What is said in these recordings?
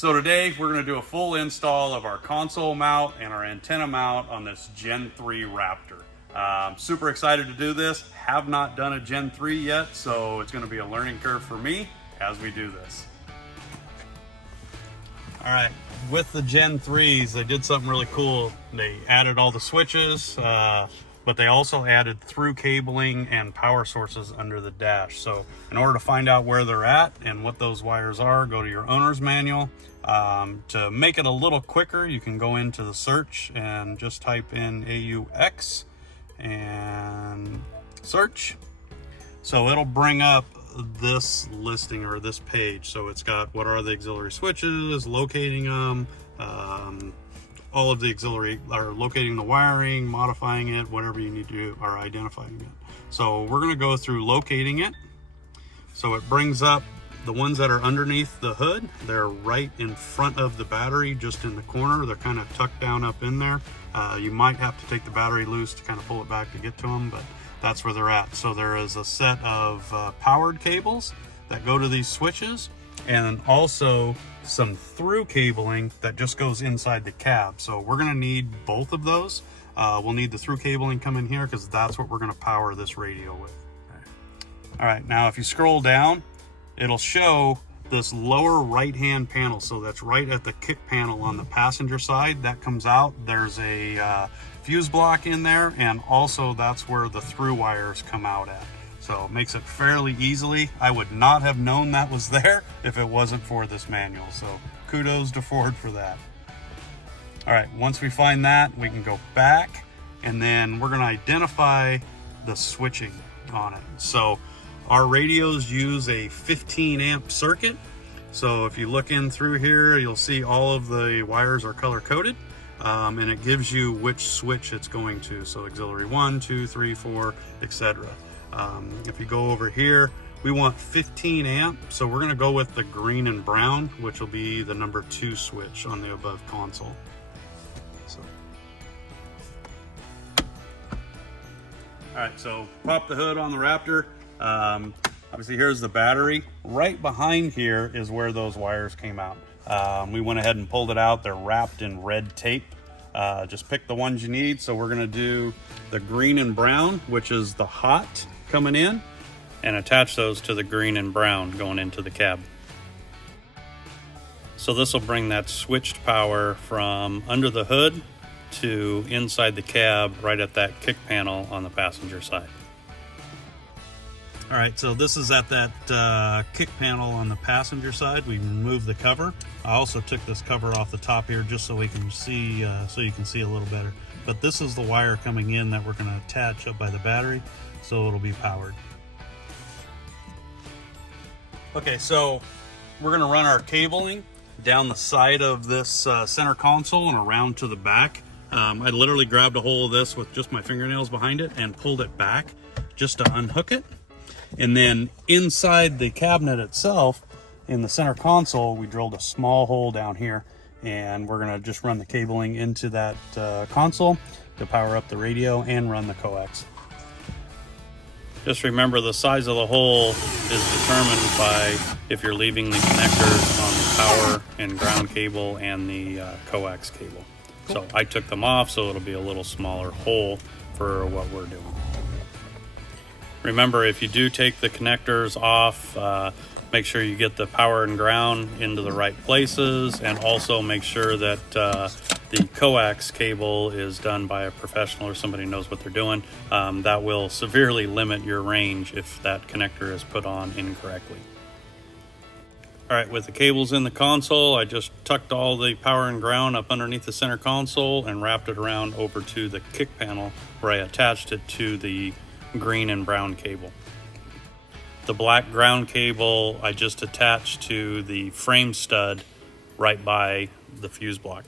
So today we're going to do a full install of our console mount and our antenna mount on this Gen 3 Raptor. Super excited to do this. Have not done a Gen 3 yet, so it's going to be a learning curve for me as we do this. All right, with the Gen 3s, they did something really cool. They added all the switches, but they also added through cabling and power sources under the dash. So in order to find out where they're at and what those wires are, go to your owner's manual. To make it a little quicker, you can go into the search and just type in AUX and search. So it'll bring up this listing or this page. So it's got what are the auxiliary switches, locating them, all of the auxiliary, or locating the wiring, modifying it, whatever you need to do, or identifying it. So we're going to go through locating it. So it brings up the ones that are underneath the hood. They're right in front of the battery, just in the corner. They're kind of tucked down up in there. You might have to take the battery loose to kind of pull it back to get to them, but that's where they're at. So there is a set of powered cables that go to these switches, and also some through cabling that just goes inside the cab. So we're gonna need both of those. We'll need the through cabling come in here because that's what we're gonna power this radio with. All right, now if you scroll down, it'll show this lower right hand panel. So that's right at the kick panel on the passenger side. That comes out. There's a fuse block in there, and also that's where the through wires come out at. So it makes it fairly easily. I would not have known that was there if it wasn't for this manual. So kudos to Ford for that. All right, once we find that, we can go back, and then we're gonna identify the switching on it. So our radios use a 15 amp circuit. So if you look in through here, you'll see all of the wires are color coded, and it gives you which switch it's going to. So auxiliary 1, 2, 3, 4, etc. If you go over here, we want 15 amp. So we're gonna go with the green and brown, which will be the number 2 switch on the above console. So. All right, so pop the hood on the Raptor. Obviously here's the battery. Right behind here is where those wires came out. We went ahead and pulled it out. They're wrapped in red tape. Just pick the ones you need. So we're gonna do the green and brown, which is the hot coming in, and attach those to the green and brown going into the cab. So this will bring that switched power from under the hood to inside the cab right at that kick panel on the passenger side. All right, so this is at that kick panel on the passenger side. We removed the cover. I also took this cover off the top here just so we can see, so you can see a little better. But this is the wire coming in that we're going to attach up by the battery, so it'll be powered. Okay, so we're going to run our cabling down the side of this center console and around to the back. I literally grabbed a hold of this with just my fingernails behind it and pulled it back just to unhook it. And then inside the cabinet itself, in the center console, we drilled a small hole down here, and we're gonna just run the cabling into that console to power up the radio and run the coax. Just remember, the size of the hole is determined by if you're leaving the connectors on the power and ground cable and the coax cable. Cool. So I took them off, so it'll be a little smaller hole for what we're doing. Remember, if you do take the connectors off, make sure you get the power and ground into the right places, and also make sure that the coax cable is done by a professional or somebody who knows what they're doing. That will severely limit your range if that connector is put on incorrectly. All right, with the cables in the console, I just tucked all the power and ground up underneath the center console and wrapped it around over to the kick panel where I attached it to the green and brown cable. The black ground cable I just attached to the frame stud right by the fuse block.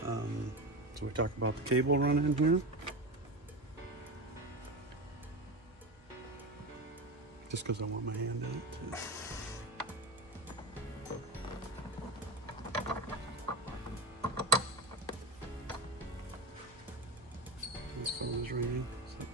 So we talked about the cable running here. Just because I want my hand in it. This phone is ringing. So.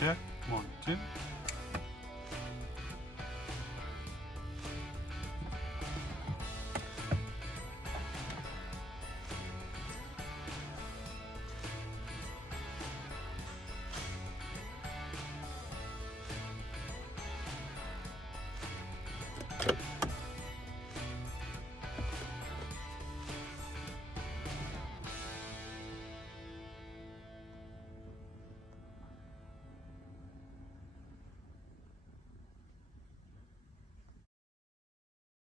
Check. 1, 2.